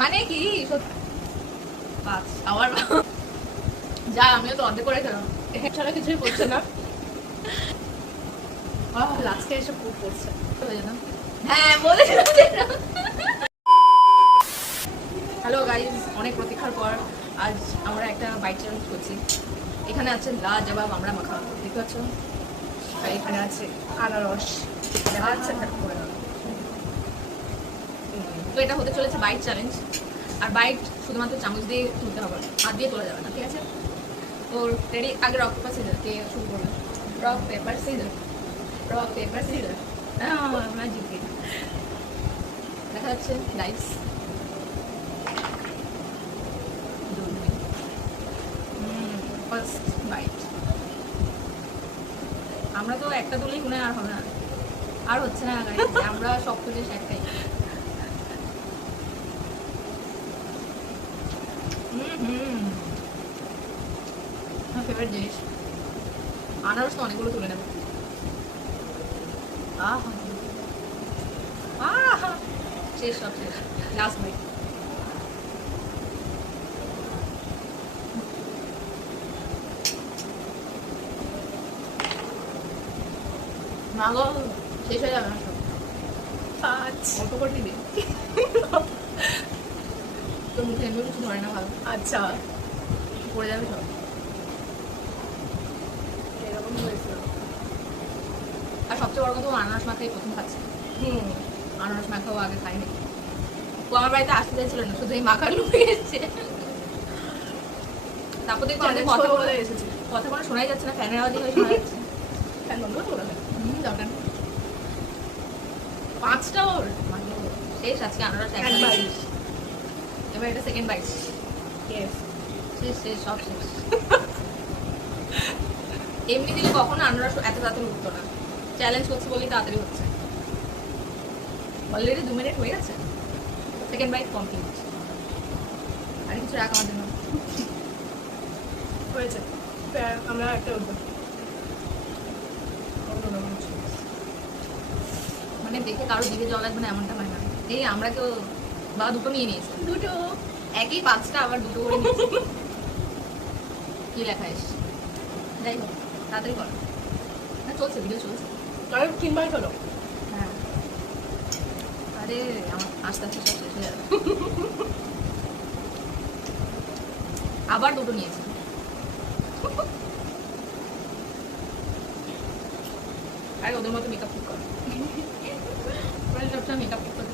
মানে কি পাঁচ আবার যা আমিও তো অর্ধেক করে খেলাম ছাড়া কিছুই বলছে না লাস্টে এসে খুব পড়ছে হ্যাঁ বলেছিলাম হ্যালো গাইজ, অনেক প্রতীক্ষার পর আজ আমরা একটা বাইক চ্যালেঞ্জ করছি। এখানে আছে লাজবাব আমরা মাখা, দেখতে পাচ্ছ, আর এখানে আছে আনারস। আচ্ছা তো এটা হতে চলেছে বাইট চ্যালেঞ্জ। আর বাইট শুধুমাত্র চামচ দিয়ে তুলতে হবে, হাত দিয়ে তোলা যাবে না, ঠিক আছে? তো রেডি? আগে রক পেপার সিজার কে শুরু করবে? Rock paper scissor, rock paper scissor. আমরা জিতবি, দেখা যাচ্ছে গাইস। ফার্স্ট বাইট আমরা তো একটা তুলেই মনে আর হবে না, আর হচ্ছে না গাইস, আমরা সব তুলে একটাই। আমার ফেভারিট জিনিস আনারস, তো অনেকগুলো তুলে নেব। শেষ, সব শেষ, লাস্ট বাইট। মাগো শেষ হয়ে যাবে না সব, পাঁচ অল্প করে দিবি তোর মুখে এমনি কিছু ধরে না ভালো, আচ্ছা পড়ে যাবে সব। এরকম হয়েছিল। আর সবচেয়ে বড় কথা, ও আনারস মাখাই প্রথম খাচ্ছে। আনারস মাখাও আগে খাইনি। ও আমার বাড়িতে আসতে চাইছিল না, শুধু এই মাখার লুপে এসেছে। তারপর দেখো আমাদের কথা বলে এসেছি, কথা কোনো শোনাই যাচ্ছে না, ফ্যানের আওয়াজই হয়ে শোনা যাচ্ছে। ফ্যান বন্ধ করে দেবে। দরকার নেই। পাঁচটা ওর মানে শেষ আজকে আনারস এক একবার। বাইট। এবার এটা সেকেন্ড বাইট। ইয়েস শেষ শেষ, সব শেষ। এমনি দিলে কখনো আনারস এত তাড়াতাড়ি উঠতো না, চ্যালেঞ্জ করছে বলেই তাড়াতাড়ি হচ্ছে। অলরেডি 2 মিনিট হয়ে গেছে, সেকেন্ড বাইট কমপ্লিট। আর কিছু রাখ আমার জন্য। হয়েছে, আমরা একটা উঠবো। মানে দেখে কারো দিকে জল লাগবে না এমনটা হয় না। এই আমরা কেউ বা দুটো নিয়ে নিয়েছি, দুটো একই পাঁচটা আবার দুটো করে নিয়েছি। কি লেখা এসছে? যাই হোক, তাড়াতাড়ি কর না, চলছে ভিডিও চলছে। আর 3 বাইট হলো। হ্যাঁ, আরে আমার আস্তে আস্তে সব শেষ হয়ে যাবে। আবার দুটো নিয়েছি। আরে ওদের মতো মেকআপ ঠিক কর, সবসময় মেকআপ ঠিক করতে